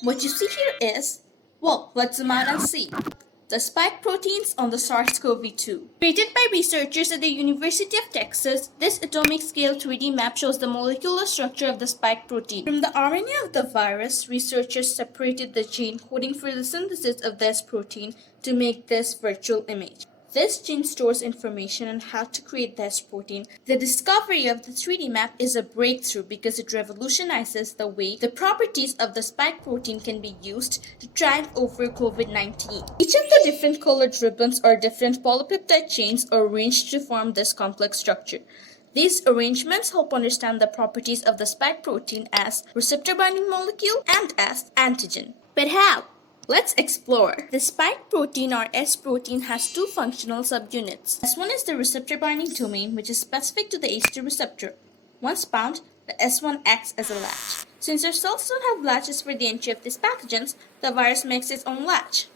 What you see here is, well, let's zoom out and see. The spike proteins on the SARS-CoV-2. Created by researchers at the University of Texas, this atomic scale 3D map shows the molecular structure of the spike protein. From the RNA of the virus, researchers separated the gene coding for the synthesis of this protein to make this virtual image. This gene stores information on how to create this protein. The discovery of the 3D map is a breakthrough because it revolutionizes the way the properties of the spike protein can be used to triumph over COVID-19. Each of the different colored ribbons or different polypeptide chains are arranged to form this complex structure. These arrangements help understand the properties of the spike protein as receptor binding molecule and as antigen. But how? Let's explore. The spike protein or S protein has two functional subunits. S1 is the receptor binding domain, which is specific to the ACE2 receptor. Once bound, the S1 acts as a latch. Since our cells don't have latches for the entry of these pathogens, the virus makes its own latch.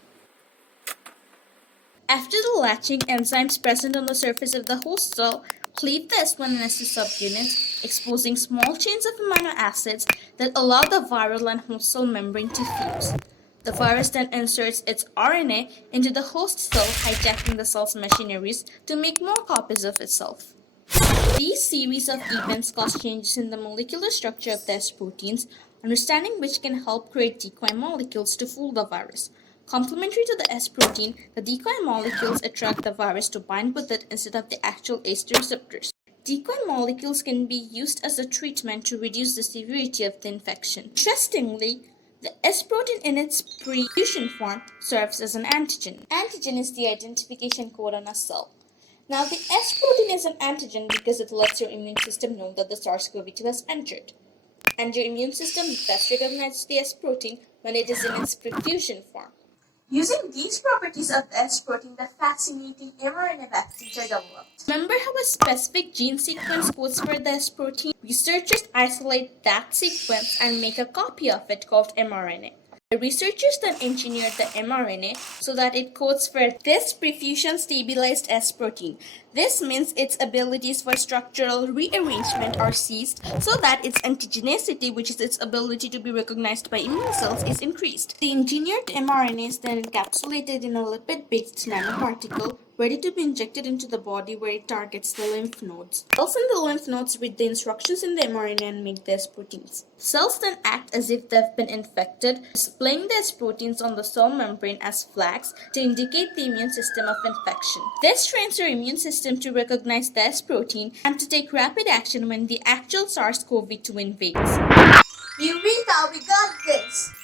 After the latching, enzymes present on the surface of the host cell cleave the S1 and S2 subunits, exposing small chains of amino acids that allow the viral and host cell membrane to fuse. The virus then inserts its RNA into the host cell, hijacking the cell's machineries to make more copies of itself. These series of events cause changes in the molecular structure of the S proteins, understanding which can help create decoy molecules to fool the virus. Complementary to the S protein, the decoy molecules attract the virus to bind with it instead of the actual ACE2 receptors. Decoy molecules can be used as a treatment to reduce the severity of the infection. Interestingly, the S protein in its pre-fusion form serves as an antigen. Antigen is the identification code on a cell. Now, the S protein is an antigen because it lets your immune system know that the SARS-CoV-2 has entered. And your immune system best recognizes the S protein when it is in its pre-fusion form. Using these properties of the S protein, the fascinating mRNA vaccines are developed. Remember how a specific gene sequence codes for the S protein? Researchers isolate that sequence and make a copy of it called mRNA. The researchers then engineered the mRNA so that it codes for this prefusion stabilized S protein. This means its abilities for structural rearrangement are seized so that its antigenicity, which is its ability to be recognized by immune cells, is increased. The engineered mRNA is then encapsulated in a lipid-based nanoparticle ready to be injected into the body where it targets the lymph nodes. Cells in the lymph nodes read the instructions in the mRNA and make the S proteins. Cells then act as if they've been infected, displaying the S proteins on the cell membrane as flags to indicate the immune system of infection. This trains your immune system to recognize the S protein and to take rapid action when the actual SARS-CoV-2 invades. Eureka! We got this!